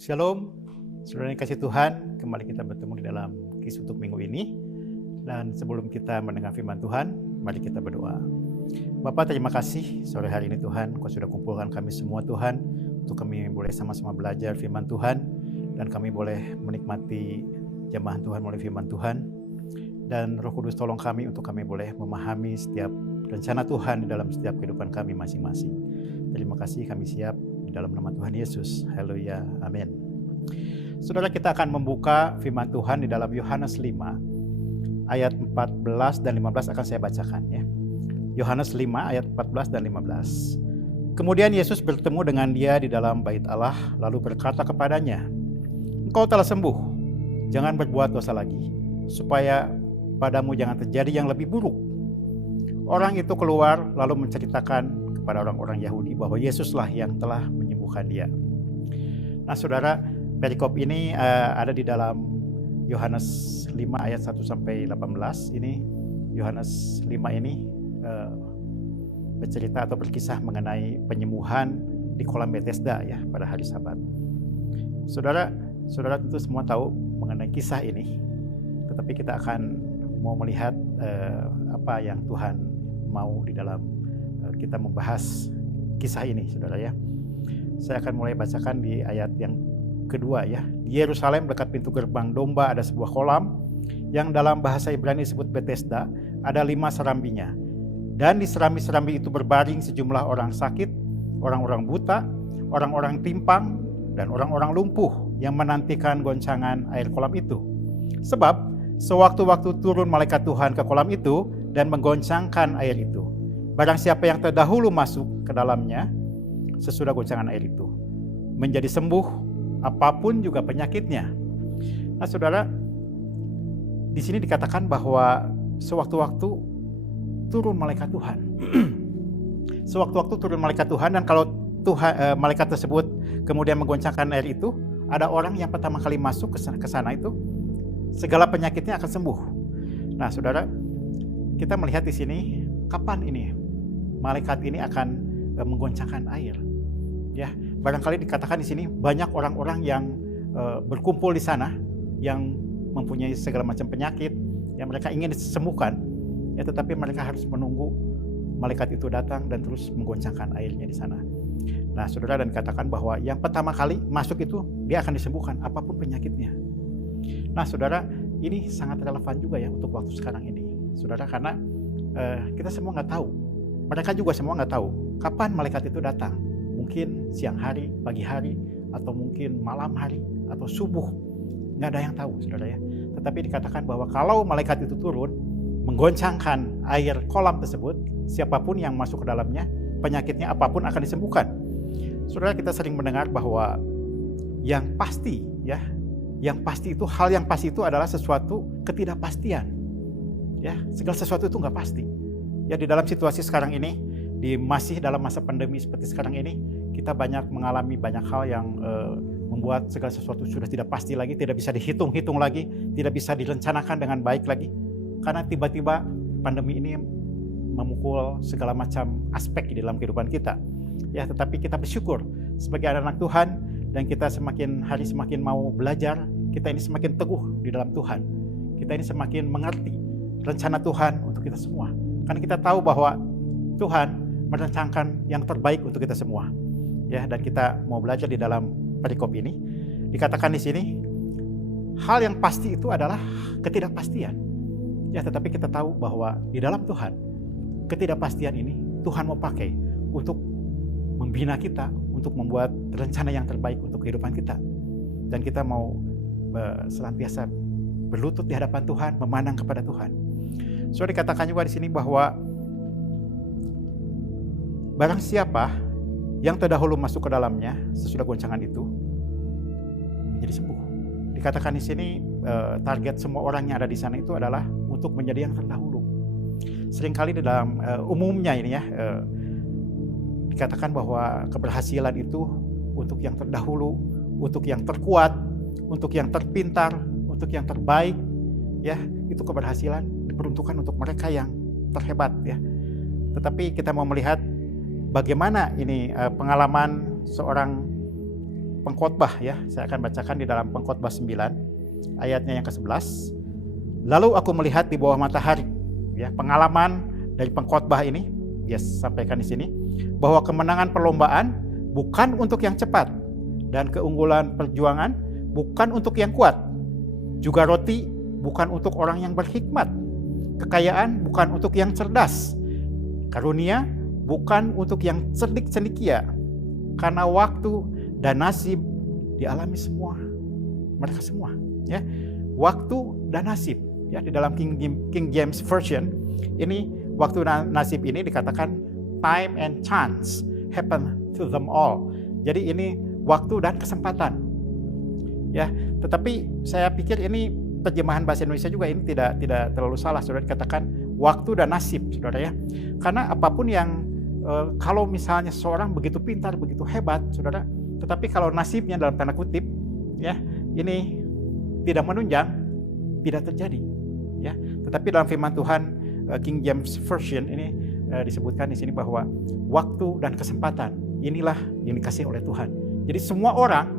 Shalom, saudara yang kasih Tuhan, kembali kita bertemu di dalam Kisah untuk minggu ini. Dan sebelum kita mendengar firman Tuhan, mari kita berdoa. Bapa, terima kasih sore hari ini Tuhan, Kau sudah kumpulkan kami semua Tuhan, untuk kami boleh sama-sama belajar firman Tuhan, dan kami boleh menikmati jamahan Tuhan melalui firman Tuhan. Dan Roh Kudus tolong kami untuk kami boleh memahami setiap rencana Tuhan di dalam setiap kehidupan kami masing-masing. Terima kasih, kami siap di dalam nama Tuhan Yesus. Haleluya, amin. Saudara, kita akan membuka firman Tuhan di dalam Yohanes 5 ayat 14 dan 15 akan saya bacakan ya. Yohanes 5 ayat 14 dan 15. Kemudian Yesus bertemu dengan dia di dalam bait Allah, lalu berkata kepadanya, "Engkau telah sembuh, jangan berbuat dosa lagi, supaya padamu jangan terjadi yang lebih buruk." Orang itu keluar lalu menceritakan kepada orang-orang Yahudi bahwa Yesuslah yang telah menyembuhkan dia. Nah saudara, perikop ini ada di dalam Yohanes 5 ayat 1 sampai 18. Ini Yohanes 5 ini bercerita atau berkisah mengenai penyembuhan di kolam Bethesda ya pada hari Sabat. Saudara tentu semua tahu mengenai kisah ini, tetapi kita akan mau melihat apa yang Tuhan mau di dalam kita membahas kisah ini, saudara ya. Saya akan mulai bacakan di ayat yang kedua ya. Di Yerusalem dekat pintu gerbang domba ada sebuah kolam yang dalam bahasa Ibrani disebut Bethesda, ada 5 serambinya. Dan di serambi-serambi itu berbaring sejumlah orang sakit, orang-orang buta, orang-orang timpang, dan orang-orang lumpuh yang menantikan goncangan air kolam itu. Sebab sewaktu-waktu turun malaikat Tuhan ke kolam itu dan menggoncangkan air itu, barang siapa yang terdahulu masuk ke dalamnya sesudah goncangan air itu menjadi sembuh apapun juga penyakitnya. Nah saudara, di sini dikatakan bahwa sewaktu-waktu turun malaikat Tuhan. Sewaktu-waktu turun malaikat Tuhan, dan kalau malaikat tersebut kemudian menggoncangkan air itu, ada orang yang pertama kali masuk ke sana itu segala penyakitnya akan sembuh. Nah saudara, kita melihat di sini kapan ini malaikat ini akan menggoncangkan air. Ya, barangkali dikatakan di sini banyak orang-orang yang berkumpul di sana yang mempunyai segala macam penyakit yang mereka ingin disembuhkan, ya, tetapi mereka harus menunggu malaikat itu datang dan terus menggoncangkan airnya di sana. Nah, saudara, dan dikatakan bahwa yang pertama kali masuk itu dia akan disembuhkan apapun penyakitnya. Nah, saudara, ini sangat relevan juga ya untuk waktu sekarang ini, saudara, karena kita semua nggak tahu. Mereka juga semua nggak tahu kapan malaikat itu datang. Mungkin siang hari, pagi hari, atau mungkin malam hari, atau subuh. Nggak ada yang tahu, saudara ya. Tetapi dikatakan bahwa kalau malaikat itu turun, menggoncangkan air kolam tersebut, siapapun yang masuk ke dalamnya, penyakitnya apapun akan disembuhkan. Saudara, kita sering mendengar bahwa yang pasti ya, yang pasti itu, hal yang pasti itu adalah sesuatu ketidakpastian. Ya, segala sesuatu itu nggak pasti. Ya, di dalam situasi sekarang ini, masih dalam masa pandemi seperti sekarang ini, kita banyak mengalami banyak hal yang membuat segala sesuatu sudah tidak pasti lagi, tidak bisa dihitung-hitung lagi, tidak bisa direncanakan dengan baik lagi. Karena tiba-tiba pandemi ini memukul segala macam aspek di dalam kehidupan kita. Ya, tetapi kita bersyukur sebagai anak-anak Tuhan, dan kita semakin hari semakin mau belajar, kita ini semakin teguh di dalam Tuhan. Kita ini semakin mengerti rencana Tuhan untuk kita semua. Karena kita tahu bahwa Tuhan merencanakan yang terbaik untuk kita semua. Ya, dan kita mau belajar di dalam perikop ini. Dikatakan di sini, hal yang pasti itu adalah ketidakpastian. Ya, tetapi kita tahu bahwa di dalam Tuhan, ketidakpastian ini Tuhan mau pakai untuk membina kita, untuk membuat rencana yang terbaik untuk kehidupan kita. Dan kita mau senantiasa berlutut di hadapan Tuhan, memandang kepada Tuhan. So dikatakan juga di sini bahwa barang siapa yang terdahulu masuk ke dalamnya sesudah goncangan itu menjadi sembuh. Dikatakan di sini target semua orang yang ada di sana itu adalah untuk menjadi yang terdahulu. Seringkali di dalam umumnya ini ya, dikatakan bahwa keberhasilan itu untuk yang terdahulu, untuk yang terkuat, untuk yang terpintar, untuk yang terbaik, ya, itu keberhasilan diperuntukkan untuk mereka yang terhebat ya. Tetapi kita mau melihat bagaimana ini pengalaman seorang Pengkhotbah ya. Saya akan bacakan di dalam Pengkhotbah 9 ayatnya yang ke-11. Lalu aku melihat di bawah matahari, ya, pengalaman dari pengkhotbah ini dia sampaikan di sini bahwa kemenangan perlombaan bukan untuk yang cepat dan keunggulan perjuangan bukan untuk yang kuat. Juga roti bukan untuk orang yang berhikmat. Kekayaan bukan untuk yang cerdas. Karunia bukan untuk yang cerdik cendekia. Karena waktu dan nasib dialami semua. Mereka semua, ya. Waktu dan nasib, ya, di dalam King James Version ini waktu dan nasib ini dikatakan time and chance happen to them all. Jadi ini waktu dan kesempatan. Ya, tetapi saya pikir ini terjemahan bahasa Indonesia juga ini tidak terlalu salah, saudara, dikatakan waktu dan nasib, saudara, ya. Karena apapun yang kalau misalnya seorang begitu pintar, begitu hebat, saudara, tetapi kalau nasibnya dalam tanda kutip, ya, ini tidak menunjang, tidak terjadi, ya. Tetapi dalam firman Tuhan King James Version ini disebutkan di sini bahwa waktu dan kesempatan inilah yang dikasih oleh Tuhan. Jadi semua orang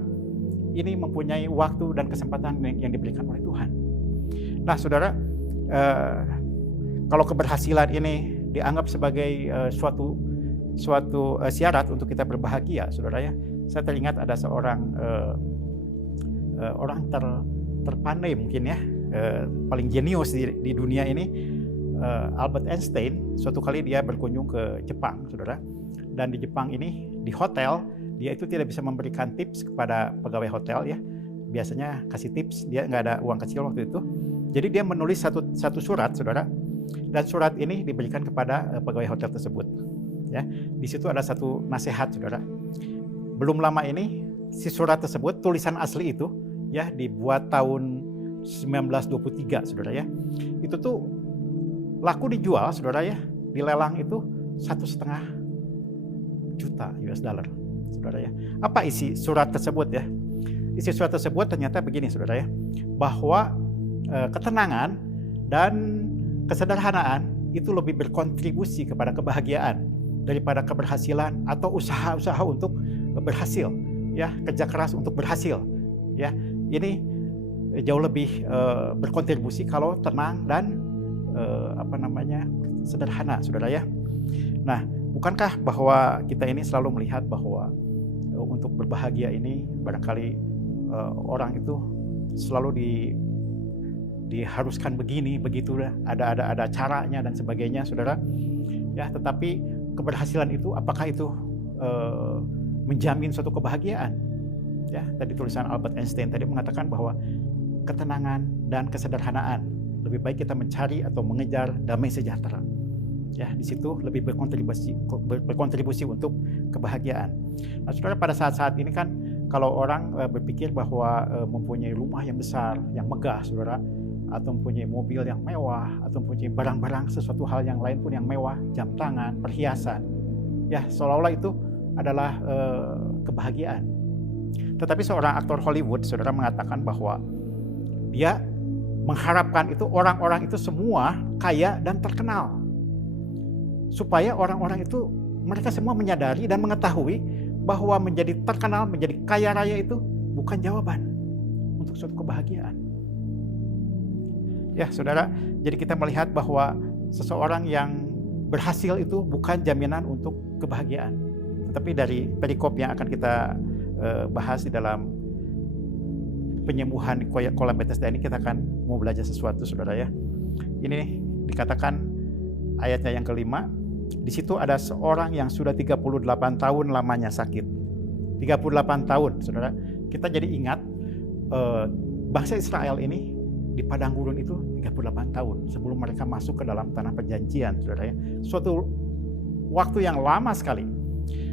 ini mempunyai waktu dan kesempatan yang diberikan oleh Tuhan. Nah, saudara, kalau keberhasilan ini dianggap sebagai suatu syarat untuk kita berbahagia, saudara, ya, saya teringat ada seorang orang terpandai mungkin, ya, paling jenius di dunia ini, Albert Einstein. Suatu kali dia berkunjung ke Jepang, saudara, dan di Jepang ini di hotel dia itu tidak bisa memberikan tips kepada pegawai hotel, ya. Biasanya kasih tips, dia nggak ada uang kecil waktu itu. Jadi dia menulis satu surat, saudara, dan surat ini diberikan kepada pegawai hotel tersebut. Ya, di situ ada satu nasihat, saudara. Belum lama ini si surat tersebut, tulisan asli itu, ya, dibuat tahun 1923, saudara, ya. Itu tuh laku dijual, saudara, ya, di lelang itu 1,5 juta US dollar. Saudara, ya. Apa isi surat tersebut, ya? Isi surat tersebut ternyata begini, saudara, ya, bahwa ketenangan dan kesederhanaan itu lebih berkontribusi kepada kebahagiaan daripada keberhasilan atau usaha-usaha untuk berhasil, ya, kerja keras untuk berhasil, ya. Ini jauh lebih berkontribusi kalau tenang dan sederhana, saudara, ya. Nah, bukankah bahwa kita ini selalu melihat bahwa untuk berbahagia ini barangkali orang itu selalu diharuskan begini, begitu, ada caranya dan sebagainya, saudara, ya. Tetapi keberhasilan itu, apakah itu menjamin suatu kebahagiaan? Ya, tadi tulisan Albert Einstein tadi mengatakan bahwa ketenangan dan kesederhanaan lebih baik kita mencari atau mengejar damai sejahtera. Ya, di situ lebih berkontribusi untuk kebahagiaan. Nah, saudara, pada saat-saat ini kan kalau orang berpikir bahwa mempunyai rumah yang besar, yang megah, saudara, atau mempunyai mobil yang mewah, atau mempunyai barang-barang, sesuatu hal yang lain pun yang mewah, jam tangan, perhiasan, ya, seolah-olah itu adalah kebahagiaan. Tetapi seorang aktor Hollywood, saudara, mengatakan bahwa dia mengharapkan itu orang-orang itu semua kaya dan terkenal, supaya orang-orang itu mereka semua menyadari dan mengetahui bahwa menjadi terkenal, menjadi kaya raya itu bukan jawaban untuk suatu kebahagiaan. Ya, saudara, jadi kita melihat bahwa seseorang yang berhasil itu bukan jaminan untuk kebahagiaan. Tetapi dari perikop yang akan kita bahas di dalam penyembuhan di kolam Bethesda ini, kita akan mau belajar sesuatu, saudara, ya. Ini dikatakan ayatnya yang kelima. Di situ ada seorang yang sudah 38 tahun lamanya sakit. 38 tahun, saudara. Kita jadi ingat bangsa Israel ini di padang gurun itu 38 tahun sebelum mereka masuk ke dalam tanah perjanjian, saudara, ya. Suatu waktu yang lama sekali.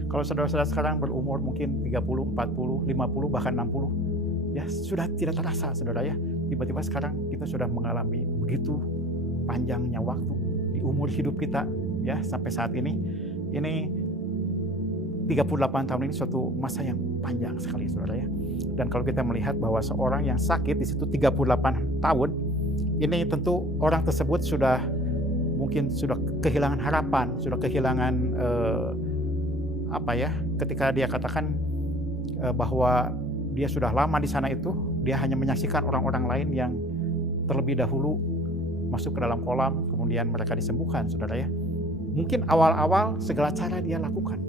Kalau saudara-saudara sekarang berumur mungkin 30, 40, 50, bahkan 60, ya sudah tidak terasa, saudara, ya. Tiba-tiba sekarang kita sudah mengalami begitu panjangnya waktu di umur hidup kita, ya, sampai saat ini 38 tahun ini suatu masa yang panjang sekali, saudara, ya. Dan kalau kita melihat bahwa seorang yang sakit di situ 38 tahun, ini tentu orang tersebut mungkin sudah kehilangan harapan, sudah kehilangan ketika dia katakan bahwa dia sudah lama di sana itu, dia hanya menyaksikan orang-orang lain yang terlebih dahulu masuk ke dalam kolam, kemudian mereka disembuhkan, saudara ya. Mungkin awal-awal segala cara dia lakukan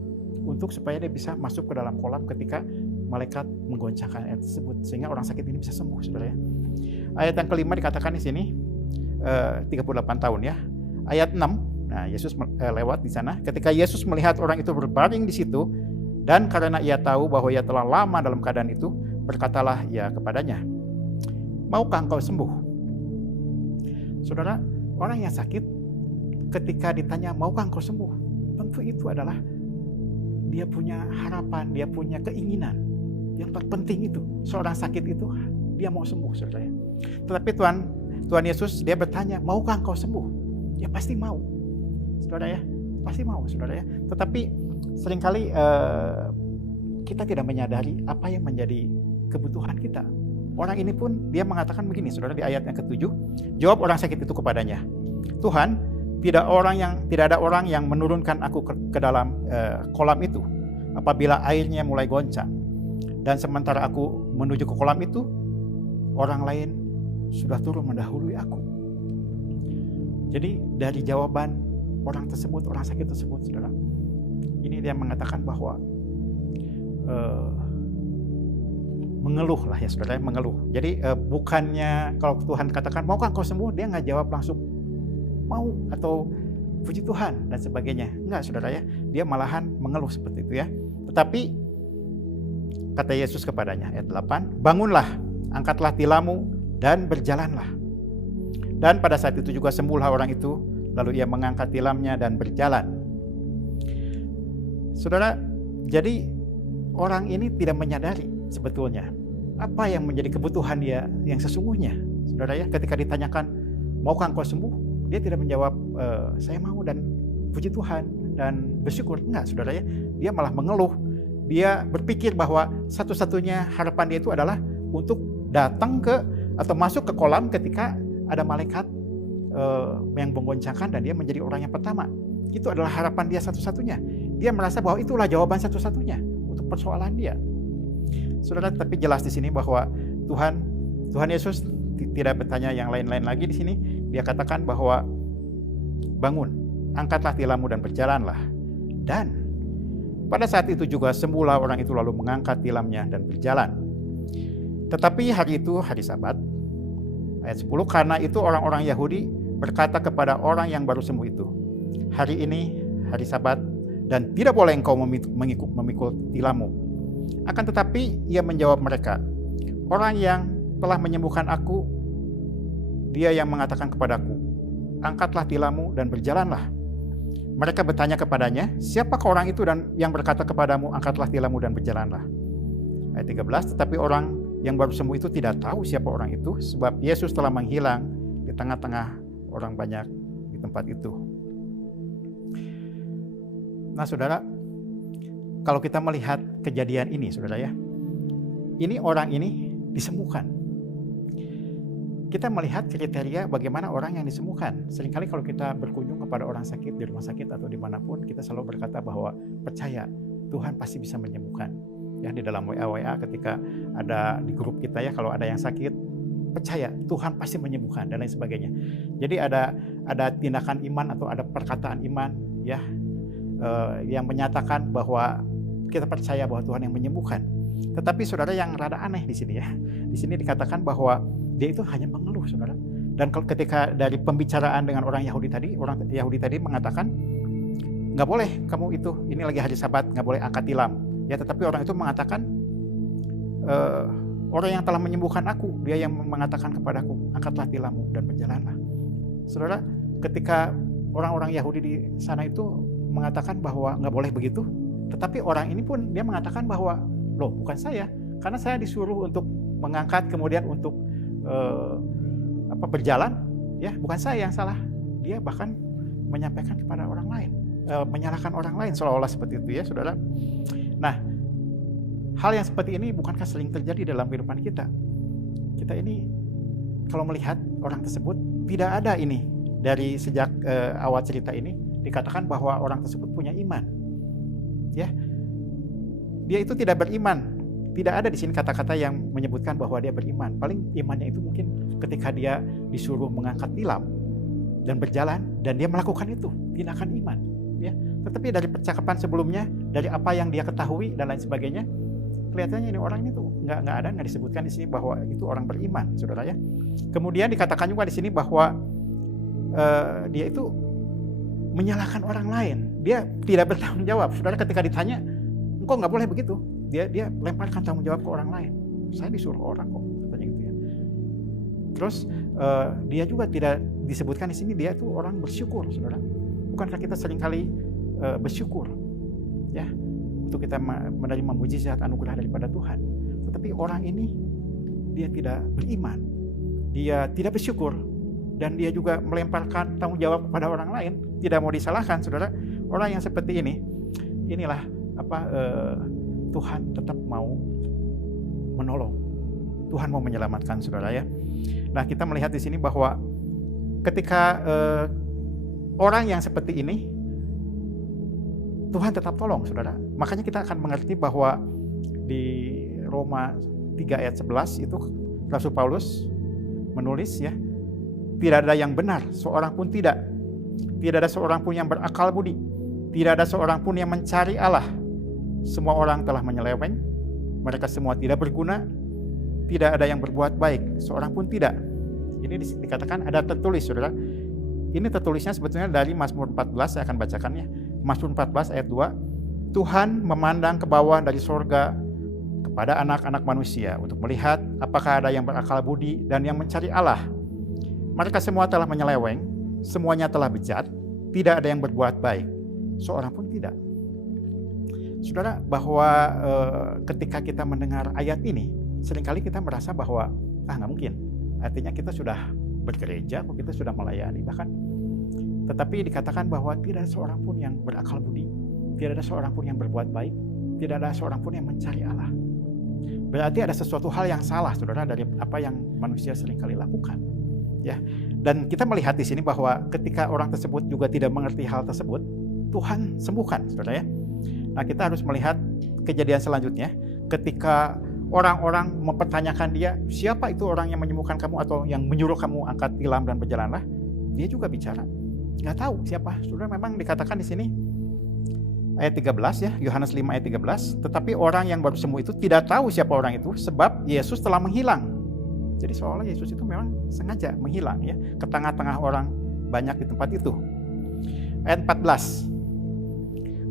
untuk supaya dia bisa masuk ke dalam kolam ketika malaikat menggoncangkan ayat tersebut, sehingga orang sakit ini bisa sembuh, saudara ya. Ayat yang kelima dikatakan di sini 38 tahun ya. Ayat 6, nah Yesus lewat di sana. Ketika Yesus melihat orang itu berbaring di situ, dan karena ia tahu bahwa ia telah lama dalam keadaan itu, berkatalah ia kepadanya, "Maukah engkau sembuh?" Saudara, orang yang sakit ketika ditanya, "Maukah engkau sembuh?" Tentu itu adalah dia punya harapan, dia punya keinginan. Yang terpenting itu, seorang sakit itu dia mau sembuh, saudara. Tetapi Tuhan Yesus dia bertanya, "Maukah engkau sembuh?" Ya pasti mau, saudara ya, pasti mau, saudara ya. Tetapi seringkali kita tidak menyadari apa yang menjadi kebutuhan kita. Orang ini pun dia mengatakan begini, saudara, di ayat yang ke-7, jawab orang sakit itu kepadanya, "Tuhan, tidak ada orang yang menurunkan aku ke dalam kolam itu apabila airnya mulai goncang. Dan sementara aku menuju ke kolam itu, orang lain sudah turun mendahului aku." Jadi dari jawaban orang tersebut, orang sakit tersebut, saudara, ini dia mengatakan bahwa mengeluh lah ya, saudara, mengeluh. Jadi bukannya kalau Tuhan katakan, "Maukah engkau sembuh?" dia nggak jawab langsung mau atau puji Tuhan dan sebagainya. Enggak, saudara ya. Dia malahan mengeluh seperti itu ya. Tetapi kata Yesus kepadanya, ayat 8, "Bangunlah, angkatlah tilammu dan berjalanlah." Dan pada saat itu juga sembuhlah orang itu, lalu ia mengangkat tilamnya dan berjalan. Saudara, jadi orang ini tidak menyadari sebetulnya apa yang menjadi kebutuhan dia yang sesungguhnya. Saudara ya, ketika ditanyakan, "Maukah engkau sembuh?" dia tidak menjawab, "Saya mau dan puji Tuhan dan bersyukur." Enggak, saudara ya. Dia malah mengeluh. Dia berpikir bahwa satu-satunya harapan dia itu adalah untuk datang ke atau masuk ke kolam ketika ada malaikat yang menggoncangkan dan dia menjadi orang yang pertama. Itu adalah harapan dia satu-satunya. Dia merasa bahwa itulah jawaban satu-satunya untuk persoalan dia. Saudara, tapi jelas di sini bahwa Tuhan Yesus tidak bertanya yang lain-lain lagi di sini. Dia katakan bahwa bangun, angkatlah tilammu dan berjalanlah. Dan pada saat itu juga sembuhlah orang itu lalu mengangkat tilamnya dan berjalan. Tetapi hari itu hari Sabat. Ayat 10, karena itu orang-orang Yahudi berkata kepada orang yang baru sembuh itu, "Hari ini hari Sabat dan tidak boleh engkau memikul tilammu." Akan tetapi ia menjawab mereka, "Orang yang telah menyembuhkan aku, dia yang mengatakan kepadaku, angkatlah tilammu dan berjalanlah." Mereka bertanya kepadanya, "Siapakah orang itu dan yang berkata kepadamu, angkatlah tilammu dan berjalanlah?" Ayat 13, tetapi orang yang baru sembuh itu tidak tahu siapa orang itu, sebab Yesus telah menghilang di tengah-tengah orang banyak di tempat itu. Nah, saudara, kalau kita melihat kejadian ini, saudara ya, ini orang ini disembuhkan. Kita melihat kriteria bagaimana orang yang disembuhkan. Seringkali kalau kita berkunjung kepada orang sakit di rumah sakit atau dimanapun, kita selalu berkata bahwa percaya Tuhan pasti bisa menyembuhkan. Ya, di dalam WA ketika ada di grup kita ya, kalau ada yang sakit, percaya Tuhan pasti menyembuhkan dan lain sebagainya. Jadi ada tindakan iman atau ada perkataan iman ya yang menyatakan bahwa kita percaya bahwa Tuhan yang menyembuhkan. Tetapi saudara, yang rada aneh di sini ya. Di sini dikatakan bahwa dia itu hanya mengeluh, saudara. Dan ketika dari pembicaraan dengan orang Yahudi tadi mengatakan, "Nggak boleh kamu itu, ini lagi hari Sabat, nggak boleh angkat tilam." Ya, tetapi orang itu mengatakan, "Orang yang telah menyembuhkan aku, dia yang mengatakan kepadaku, angkatlah tilammu dan berjalanlah." Saudara, ketika orang-orang Yahudi di sana itu mengatakan bahwa nggak boleh begitu, tetapi orang ini pun dia mengatakan bahwa, "Loh, bukan saya, karena saya disuruh untuk mengangkat kemudian untuk berjalan, ya bukan saya yang salah." Dia bahkan menyampaikan kepada orang lain, menyalahkan orang lain seolah-olah seperti itu ya, saudara. Nah, hal yang seperti ini bukankah sering terjadi dalam kehidupan kita? Kita ini kalau melihat orang tersebut, tidak ada ini dari sejak awal cerita ini dikatakan bahwa orang tersebut punya iman. Ya, dia itu tidak beriman Tidak ada di sini kata-kata yang menyebutkan bahwa dia beriman. Paling imannya itu mungkin ketika dia disuruh mengangkat tilam dan berjalan, dan dia melakukan itu, tindakan iman. Ya. Tetapi dari percakapan sebelumnya, dari apa yang dia ketahui dan lain sebagainya, kelihatannya ini orang ini tuh nggak disebutkan di sini bahwa itu orang beriman, saudara ya. Kemudian dikatakan juga di sini bahwa dia itu menyalahkan orang lain. Dia tidak bertanggung jawab. Saudara, ketika ditanya, engkau nggak boleh begitu. Dia lemparkan tanggung jawab ke orang lain. Saya disuruh orang kok, katanya gitu ya. Terus dia juga tidak disebutkan di sini dia itu orang bersyukur, saudara. Bukankah kita seringkali bersyukur, ya, untuk kita menerima mujizat anugerah daripada Tuhan. Tetapi orang ini dia tidak beriman, dia tidak bersyukur, dan dia juga melemparkan tanggung jawab kepada orang lain. Tidak mau disalahkan, saudara. Orang yang seperti ini, inilah Tuhan tetap mau menolong. Tuhan mau menyelamatkan, saudara ya. Nah, kita melihat di sini bahwa ketika orang yang seperti ini, Tuhan tetap tolong, saudara. Makanya kita akan mengerti bahwa di Roma 3 ayat 11 itu Rasul Paulus menulis ya, tidak ada yang benar, seorang pun tidak. Tidak ada seorang pun yang berakal budi. Tidak ada seorang pun yang mencari Allah. Semua orang telah menyeleweng, mereka semua tidak berguna, tidak ada yang berbuat baik, seorang pun tidak. Ini dikatakan ada tertulis, saudara. Ini tertulisnya sebetulnya dari Mazmur 14, saya akan bacakannya. Mazmur 14 ayat 2, Tuhan memandang ke bawah dari sorga kepada anak-anak manusia untuk melihat apakah ada yang berakal budi dan yang mencari Allah. Mereka semua telah menyeleweng, semuanya telah bejat, tidak ada yang berbuat baik, seorang pun tidak. Saudara, bahwa ketika kita mendengar ayat ini, seringkali kita merasa bahwa nggak mungkin. Artinya kita sudah bergereja, kita sudah melayani bahkan. Tetapi dikatakan bahwa tidak ada seorang pun yang berakal budi, tidak ada seorang pun yang berbuat baik, tidak ada seorang pun yang mencari Allah. Berarti ada sesuatu hal yang salah, saudara, dari apa yang manusia seringkali lakukan. Ya, dan kita melihat di sini bahwa ketika orang tersebut juga tidak mengerti hal tersebut, Tuhan sembuhkan, saudara ya. Nah, kita harus melihat kejadian selanjutnya ketika orang-orang mempertanyakan dia, siapa itu orang yang menyembuhkan kamu atau yang menyuruh kamu angkat tilam dan berjalanlah? Dia juga bicara, nggak tahu siapa. Saudara, memang dikatakan di sini ayat 13 ya, Yohanes 5 ayat 13, tetapi orang yang baru sembuh itu tidak tahu siapa orang itu sebab Yesus telah menghilang. Jadi seolah Yesus itu memang sengaja menghilang ya ke tengah-tengah orang banyak di tempat itu. Ayat 14.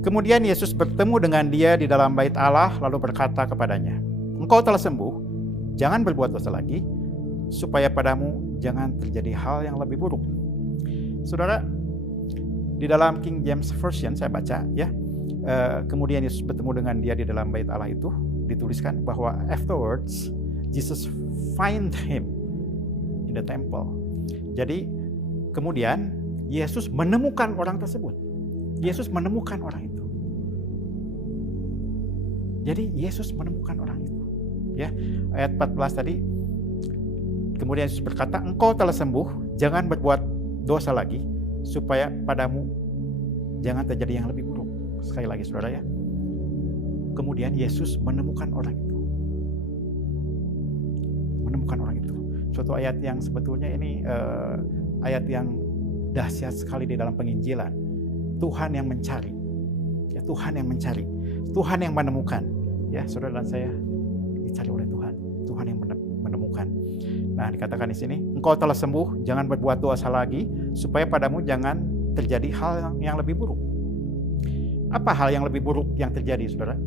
Kemudian Yesus bertemu dengan dia di dalam bait Allah lalu berkata kepadanya, engkau telah sembuh, jangan berbuat dosa lagi, supaya padamu jangan terjadi hal yang lebih buruk. Saudara, di dalam King James Version saya baca ya, kemudian Yesus bertemu dengan dia di dalam bait Allah itu, dituliskan bahwa afterwards Jesus find him in the temple. Jadi kemudian Yesus menemukan orang tersebut. Yesus menemukan orang itu. Jadi Yesus menemukan orang itu. Ya, ayat 14 tadi. Kemudian Yesus berkata, engkau telah sembuh, jangan berbuat dosa lagi, supaya padamu jangan terjadi yang lebih buruk. Sekali lagi, saudara ya. Kemudian Yesus menemukan orang itu. Menemukan orang itu. Suatu ayat yang sebetulnya ini ayat yang dahsyat sekali di dalam penginjilan. Tuhan yang mencari, ya, Tuhan yang mencari, Tuhan yang menemukan, ya, saudara dan saya dicari oleh Tuhan, Tuhan yang menemukan. Nah, dikatakan di sini, engkau telah sembuh, jangan berbuat dosa lagi, supaya padamu jangan terjadi hal yang lebih buruk. Apa hal yang lebih buruk yang terjadi, saudara?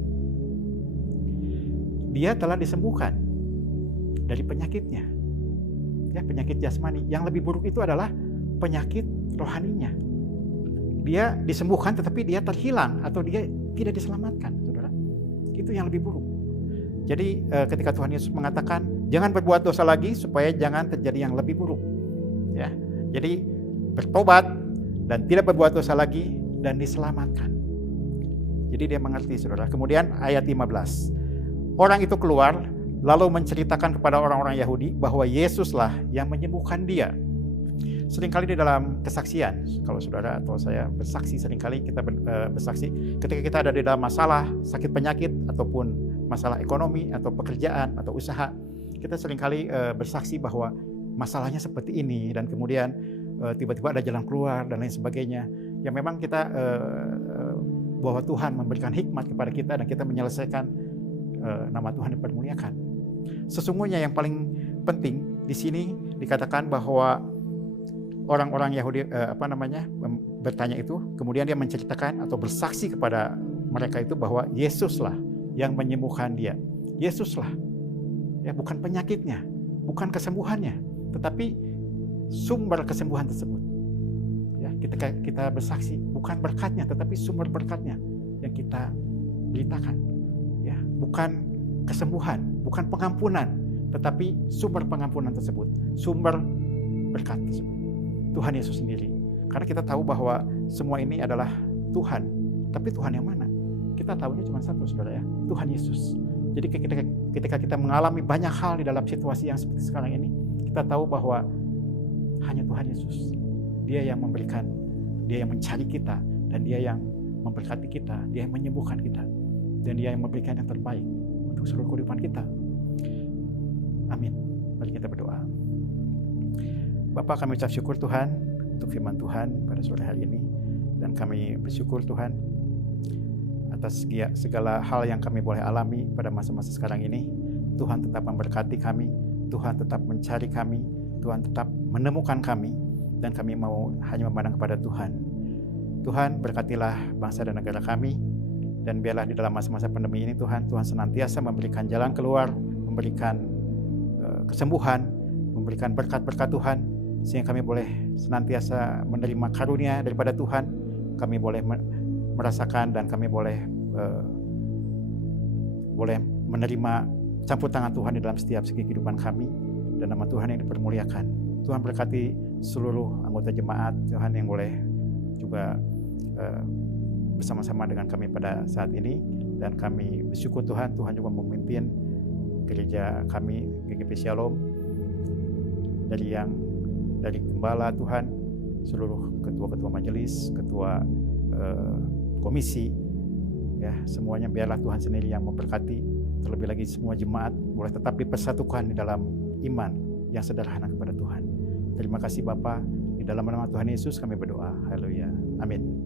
Dia telah disembuhkan dari penyakitnya, ya, penyakit jasmani. Yang lebih buruk itu adalah penyakit rohaninya. Dia disembuhkan tetapi dia terhilang atau dia tidak diselamatkan, saudara. Itu yang lebih buruk. Jadi ketika Tuhan Yesus mengatakan jangan berbuat dosa lagi supaya jangan terjadi yang lebih buruk, ya. Jadi bertobat dan tidak berbuat dosa lagi dan diselamatkan. Jadi dia mengerti, saudara. Kemudian ayat 15. Orang itu keluar lalu menceritakan kepada orang-orang Yahudi bahwa Yesuslah yang menyembuhkan dia. Seringkali di dalam kesaksian, kalau saudara atau saya bersaksi, seringkali kita bersaksi ketika kita ada di dalam masalah, sakit penyakit, ataupun masalah ekonomi atau pekerjaan atau usaha, kita seringkali bersaksi bahwa masalahnya seperti ini dan kemudian tiba-tiba ada jalan keluar dan lain sebagainya. Ya memang kita bahwa Tuhan memberikan hikmat kepada kita dan kita menyelesaikan, nama Tuhan dipermuliakan. Sesungguhnya yang paling penting di sini dikatakan bahwa orang-orang Yahudi bertanya itu, kemudian dia menceritakan atau bersaksi kepada mereka itu bahwa Yesuslah yang menyembuhkan dia. Yesuslah, ya bukan penyakitnya, bukan kesembuhannya, tetapi sumber kesembuhan tersebut. Ya, kita bersaksi bukan berkatnya, tetapi sumber berkatnya yang kita beritakan. Ya, bukan kesembuhan, bukan pengampunan, tetapi sumber pengampunan tersebut, sumber berkat tersebut. Tuhan Yesus sendiri. Karena kita tahu bahwa semua ini adalah Tuhan. Tapi Tuhan yang mana? Kita tahunya cuma satu, saudara ya. Tuhan Yesus. Jadi ketika kita mengalami banyak hal di dalam situasi yang seperti sekarang ini, kita tahu bahwa hanya Tuhan Yesus. Dia yang memberikan, Dia yang mencari kita, dan Dia yang memberkati kita, Dia yang menyembuhkan kita, dan Dia yang memberikan yang terbaik untuk seluruh kehidupan kita. Amin. Mari kita berdoa. Bapa, kami ucap syukur Tuhan untuk firman Tuhan pada sore hari ini, dan kami bersyukur Tuhan atas segala hal yang kami boleh alami pada masa-masa sekarang ini. Tuhan tetap memberkati kami, Tuhan tetap mencari kami, Tuhan tetap menemukan kami, dan kami mau hanya memandang kepada Tuhan. Tuhan, berkatilah bangsa dan negara kami, dan biarlah di dalam masa-masa pandemi ini Tuhan senantiasa memberikan jalan keluar, memberikan kesembuhan, memberikan berkat-berkat Tuhan, sehingga kami boleh senantiasa menerima karunia daripada Tuhan. Kami boleh merasakan dan kami boleh menerima campur tangan Tuhan di dalam setiap segi kehidupan kami, dan nama Tuhan yang dipermuliakan. Tuhan berkati seluruh anggota jemaat Tuhan yang boleh juga bersama-sama dengan kami pada saat ini, dan kami bersyukur Tuhan juga memimpin gereja kami GGP Shalom, dari gembala Tuhan, seluruh ketua-ketua majelis, ketua komisi, ya semuanya biarlah Tuhan sendiri yang memberkati. Terlebih lagi semua jemaat boleh tetap dipersatukan di dalam iman yang sederhana kepada Tuhan. Terima kasih Bapa, di dalam nama Tuhan Yesus kami berdoa. Haleluya. Amin.